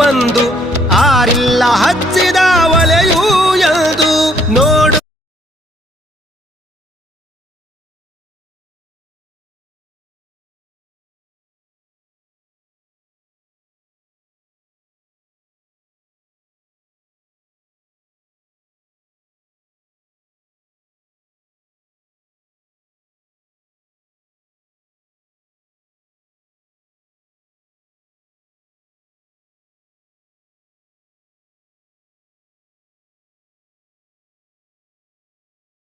ಬಂದು ಆರಿಲ್ಲ ಹಚ್ಚಿದ